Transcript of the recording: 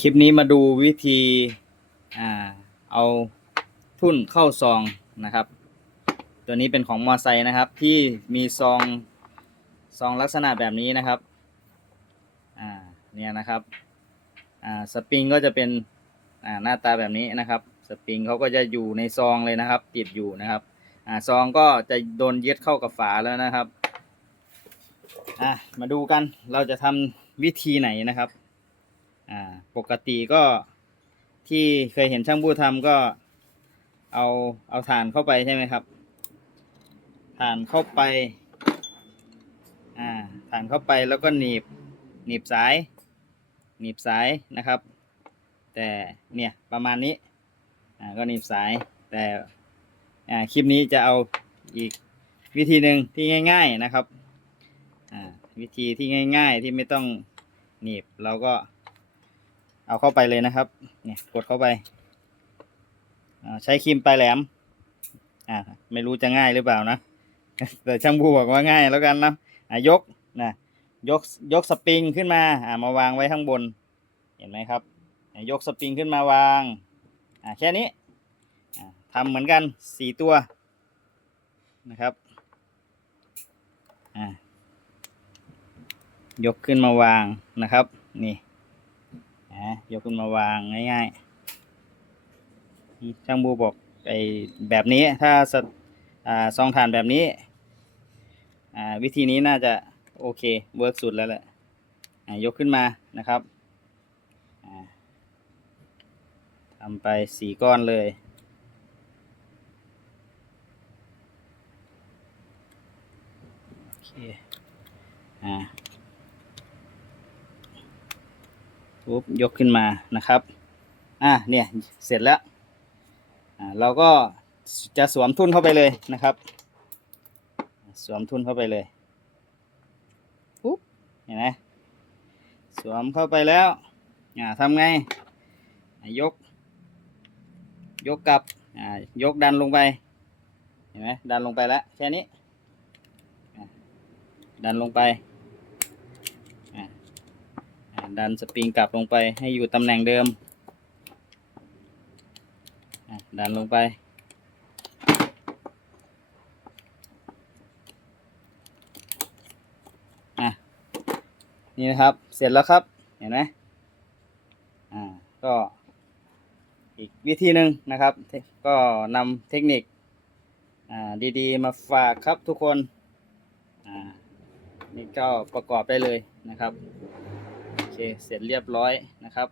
คลิปนี้มาดูวิธีอ่าเอาทุ่นเข้าซองนะครับ ตัวนี้เป็นของมอไซค์นะครับ ที่มีซองซองลักษณะแบบนี้นะครับอ่าเนี่ยนะครับอ่าสปริงก็จะเป็นอ่าหน้าตาแบบนี้นะครับ สปริงเขาก็จะอยู่ในซองเลยนะครับติดอยู่นะครับอ่าซองก็จะโดนยึดเข้ากับฝาแล้วนะครับอะมาดูกันเราจะทำวิธีไหนนะครับ ปกติก็ที่เคยเห็นช่างบู้ทำก็เอาเอาถ่านเข้าไปใช่ไหมครับถ่านเข้าไป อ่าถ่านเข้าไปแล้วก็หนีบหนีบสาย หนีบสายนะครับ แต่เนี่ยประมาณนี้ อ่าก็หนีบสายแต่อ่าคลิปนี้จะเอาอีกวิธีหนึ่งที่ง่าย ๆนะครับ อ่าวิธีที่ง่าย ๆ ที่ไม่ต้องหนีบเราก็ เอาเข้าไปเลยนะครับ เนี่ยกดเข้าไปใช้ครีมปลายแหลม อ่า ไม่รู้จะง่ายหรือเปล่านะ แต่ช่างบูบอกว่าง่ายแล้วกันนะอ่ายกนะยกยกสปริงขึ้นมาอ่ามาวางไว้ข้างบน เห็นไหมครับอายกสปริงขึ้นมาวางอ่าแค่นี้อ่าทำเหมือนกันสี่ตัวนะครับอ่ายกขึ้นมาวางนะครับ นี่ นะยกขึ้นมาวางง่ายๆช่างบูบอกไอ้แบบนี้ถ้าสอ่าซองถ่านแบบนี้ วิธีนี้น่าจะโอเคเวิร์กสุดแล้วแหละยกขึ้นมานะครับทำไปสี่ก้อนเลยโอเคอ่า ปุ๊บยกขึ้นมานะครับ อะเนี่ยเสร็จแล้วอ่าเราก็จะสวมทุ่นเข้าไปเลยนะครับ สวมทุ่นเข้าไปเลยปุ๊บเห็นไหมสวมเข้าไปแล้วอ่าทำไงยก ยกกลับอ่ายกดันลงไปเห็นไหมดันลงไปแล้วแค่นี้ดันลงไป ดันสปริงกลับลงไปให้อยู่ตำแหน่งเดิม ดันลงไป นี่นะครับ เสร็จแล้วครับ เห็นไหมอ่า ก็อีกวิธีหนึ่งนะครับ ก็นำเทคนิคอ่าดีๆ มาฝากครับทุกคนอ่านี่ก็ประกอบได้เลยนะครับ เสร็จเรียบร้อยนะครับ